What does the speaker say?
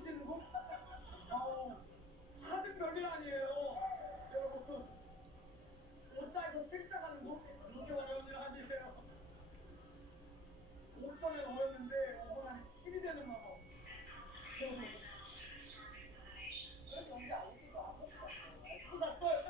치는 거? 하등 별일 아니에요. 여러분, 오자에서 칠자 가는 거?